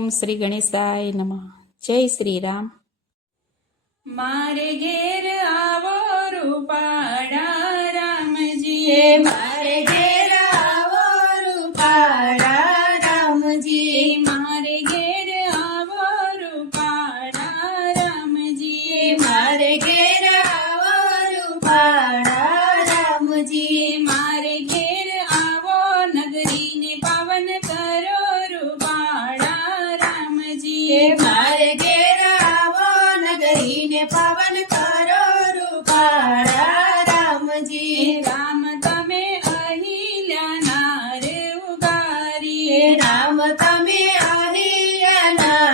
ઓમ શ્રી ગણેશાય નમઃ. જય શ્રી રામ. મારે ઘેર આવો રૂપાળા રામજી, મારે ઘેર આવો રૂપાળા રામજી, મારે ઘેર આવો રૂપાળા રામજી, મારે ઘેર આવો રૂપાળા રામજી, મારે ઘેર આવો નગરીને પાવન કરો રૂપાળા રામજી, મારે ઘેર આવો નગરીને પાવન કરો રૂપાળા રામજી, રામ તમે અહિલ્યાના રે ઉગારી, રામ તમે અહિલ્યાના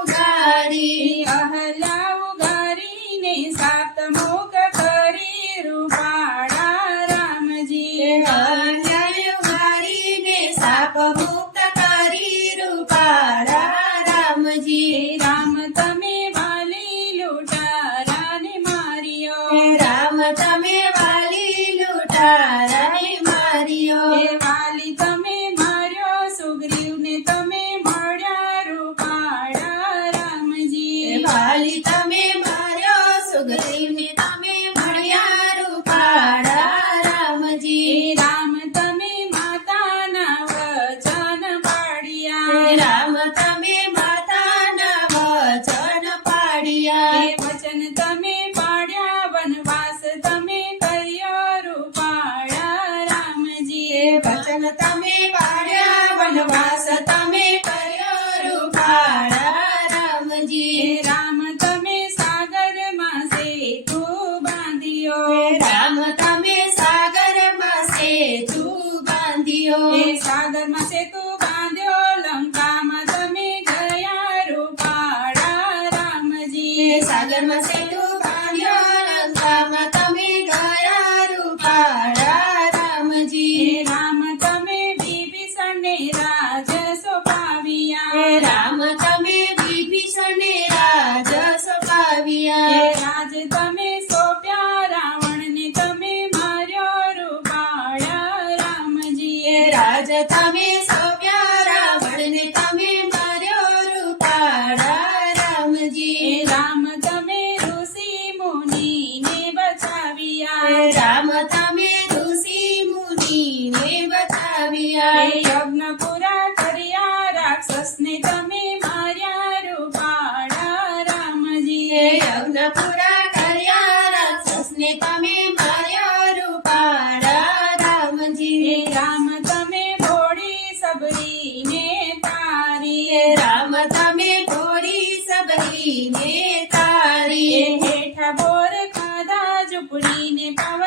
ઉગારી, અહલ્યા ઉગારીને સાત મુખ કરી રૂપાળા રામજી, અન્યાય ઉગારીને સાપ મુક્ત કરી રૂપાળા રામજી, રામ તમે વાલી લૂંટારાને માર્યો, રામ તમે વાલી લૂંટારાને માર્યો, વાલી તમે માર્યો સુગ્રીવને તમે મળ્યા રૂપાળા રામજી, વાલી તમે માર્યો સુગ્રીવને તમે મળ્યા રૂપાળા રામજી, રામ તમે માતાના વચન પાડ્યા, રામ તમે માતાના વચન પાડ્યા, વચન તમે પાડ્યા વનવાસ તમે કર્યો રૂપાળા રામજી, વચન તમે પાડ્યા વનવાસ તમે કર્યો રૂપાળા રામજી, રામ તમે સાગરમાં સેતુ બાંધ્યો, રામ તમે સાગરમાં સેતુ બાંધ્યો, સાગરમાં સેતુ બાંધ્યો લંકામાં તમે ગયા રૂપાળા રામજી, સાગરમાં સેતુ બાંધ્યો લંકામાં તમે ગયા રૂપાળા રામજી, રામ તમે વિભીષણને રાજ સોંપાવ્યા, રામ તમે વિભીષણને રાજ સોંપાવ્યા, રાજ તમે સોંપ્યા રાવણને તમે માર્યો રૂપાળા રામજી, રાજ તમે સોંપ્યા રાવણને તમે માર્યો રૂપાળા રામજી, રામ તમે ઋષિ મુનિને બચાવ્યા, રામ તમે ઋષિ મુનિને બચાવ્યા, યજ્ઞ પૂરા કર્યા રાક્ષસને તમે માર્યા રૂપાળા રામજી, યજ્ઞ પૂરા કર્યા રાક્ષસને તમે માર્યો રૂપાળા રામજી, રામ તમે ભોળી સબરીને તારી, રામ તમે ભોળી સબરીને તારી, હેઠા બોર ખાધા ઝૂંપડીને પાવ